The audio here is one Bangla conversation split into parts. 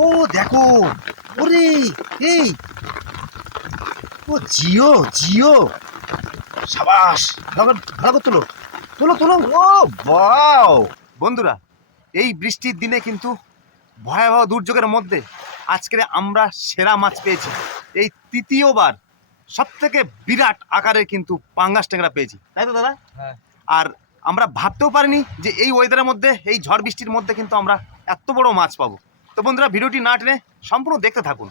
ও দেখো, ওরে এই, ও জিও জিও, সাবাস, ভালো করে ভালো করে তোলো, তোলো তোলো। ও বাও বন্ধুরা, এই বৃষ্টির দিনে কিন্তু ভয়াবহ দুর্যোগের মধ্যে আজকে আমরা সেরা মাছ পেয়েছি। এই তৃতীয়বার সব থেকে বিরাট আকারের কিন্তু পাঙ্গাস ট্যাংরা পেয়েছি, তাই তো দাদা? হ্যাঁ। আর আমরা ভাবতেও পারিনি যে এই ওয়েদারের মধ্যে, এই ঝড় বৃষ্টির মধ্যে কিন্তু আমরা এত বড় মাছ পাবো। তো বন্ধুরা, ভিডিওটি না টেনে সম্পূর্ণ দেখতে থাকুন।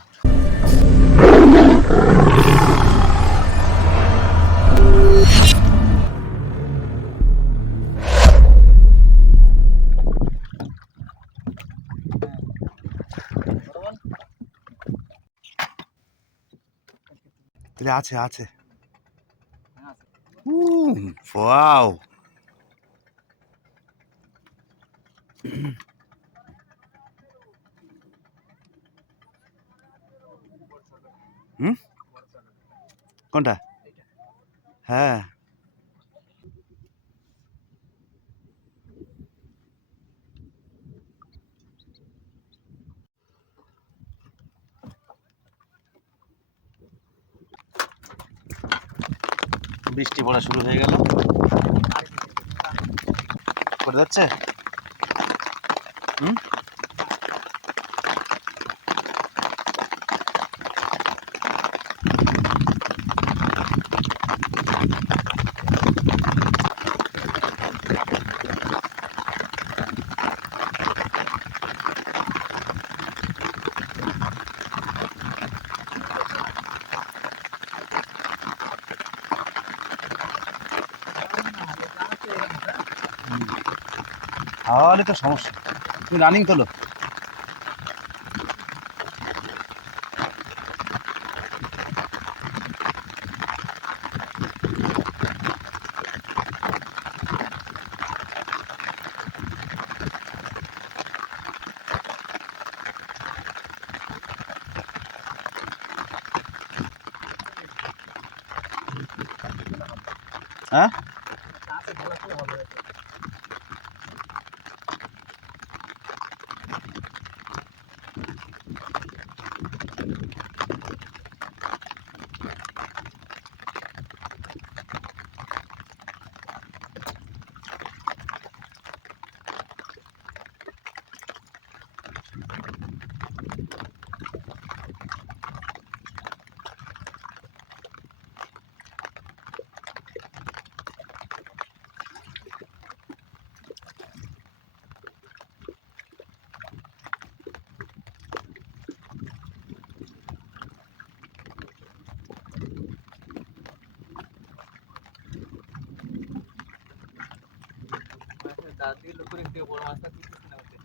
তাহলে আছে আছে। ওয়াও, হুম, কোনটা? হ্যাঁ, বৃষ্টি পড়া শুরু হয়ে গেল, পড়ে যাচ্ছে। হুম, হাওয়া হলে তো সমস্যা। তুমি রানিং তোলো। হ্যাঁ, দাদির উপরে একটু বড় মাছটা কিছু না হতে।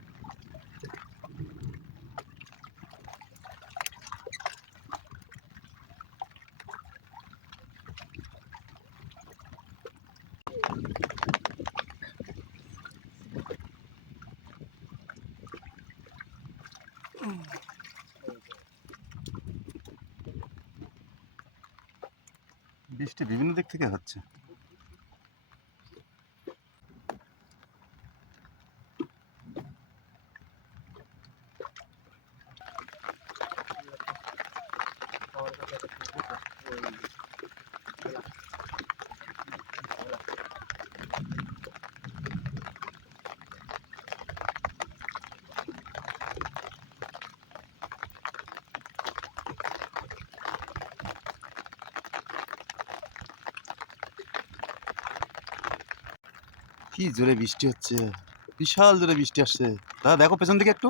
বৃষ্টি বিভিন্ন দিক থেকে হচ্ছে। কি জোরে বৃষ্টি হচ্ছে, বিশাল জোরে বৃষ্টি আসছে। দাদা দেখো পেছন দিকে একটু,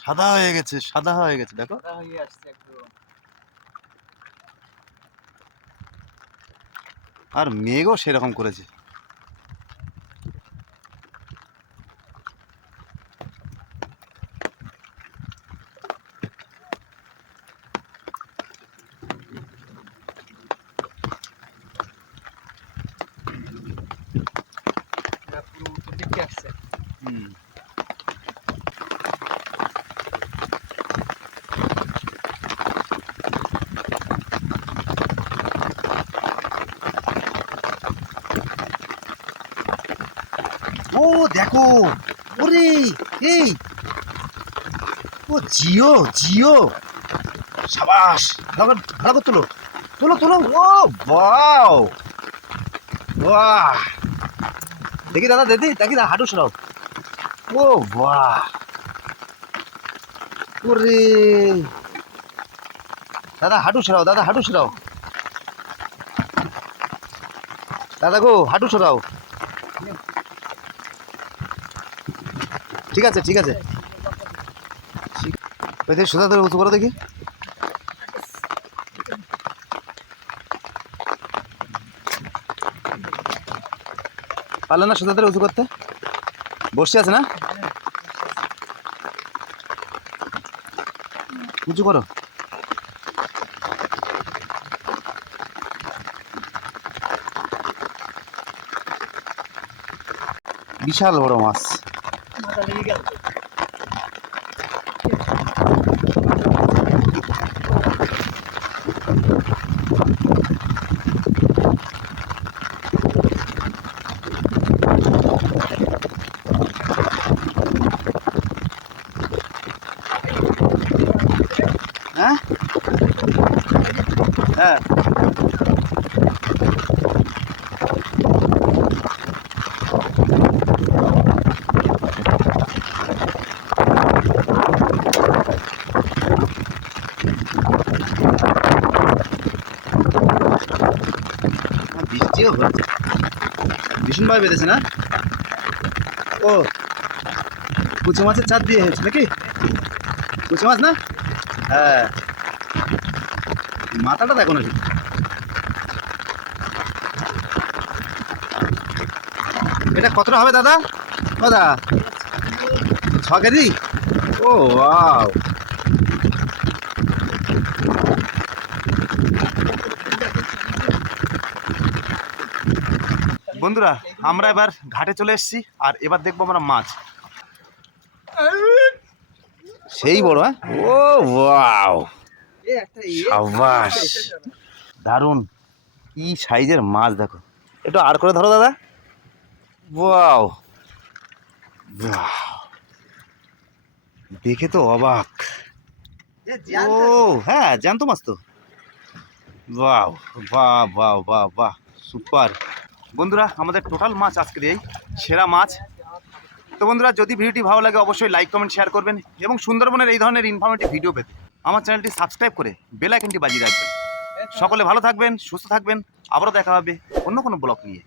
সাদা হয়ে গেছে, সাদা হয়ে গেছে, দেখো। সাদা হয়ে আসছে একদম। আর মেঘও সেরকম করেছে। এটা পুরো উত্তর দিকে আসছে। হুম, ও দেখো, ওরে এই, ও জিও জিও, সাবাস, ভালো করে তোলো তোলো তোলো। ও বাও, বাহ, দেখি দাদা, দেখি না, হাঁটু সরাও। ও বাহ, ওরে দাদা হাঁটু সরাও, দাদা হাঁটু সরাও, দাদা গো হাঁটু সরাও। ঠিক আছে ঠিক আছে, ওই দেখি সোজা ধরে উঁচু করো দেখি। পারলে না সোজা ধরে উঁচু করতে? বসে আছে না, উঁচু করো। বিশাল বড় মাছ। মাথা লেগে গেল। হ্যাঁ হ্যাঁ, বৃষ্টিও হচ্ছে, ভীষণভাবে বেঁধেছে না। ও কুচো মাছের চার দিয়ে হয়েছে নাকি? কুচো মাছ না? হ্যাঁ, মাথাটা দেখো নাকি। এটা কতটা হবে দাদা? দাদা 6 কেজি? ও ওয়াও, বন্ধুরা আমরা এবার ঘাটে চলে এসেছি, আর এবার দেখবো আমরা মাছ। সেই বড়, হ্যাঁ? ও ওয়াও, সাবাস, দারুণ, কি সাইজের মাছ দেখো। একটু আর করে ধরো দাদা। ওয়াও, ওয়াও, দেখে তো অবাক। ও হ্যাঁ, জ্যান্ত মাছ তো। বাহ বাহ বাহ বাহ বাহ, সুপার। বন্ধুরা আমাদের টোটাল মাছ আজকের এই সেরা মাছ। তো বন্ধুরা যদি ভিডিওটি ভালো লাগে অবশ্যই লাইক কমেন্ট শেয়ার করবেন, এবং সুন্দরবনের এই ধরনের ইনফরমেটিভ ভিডিও পেতে আমার চ্যানেলটি সাবস্ক্রাইব করে বেল আইকনটি বাজিয়ে রাখবেন। সকলে ভালো থাকবেন, সুস্থ থাকবেন, আবারও দেখা হবে অন্য কোনো ব্লগ নিয়ে।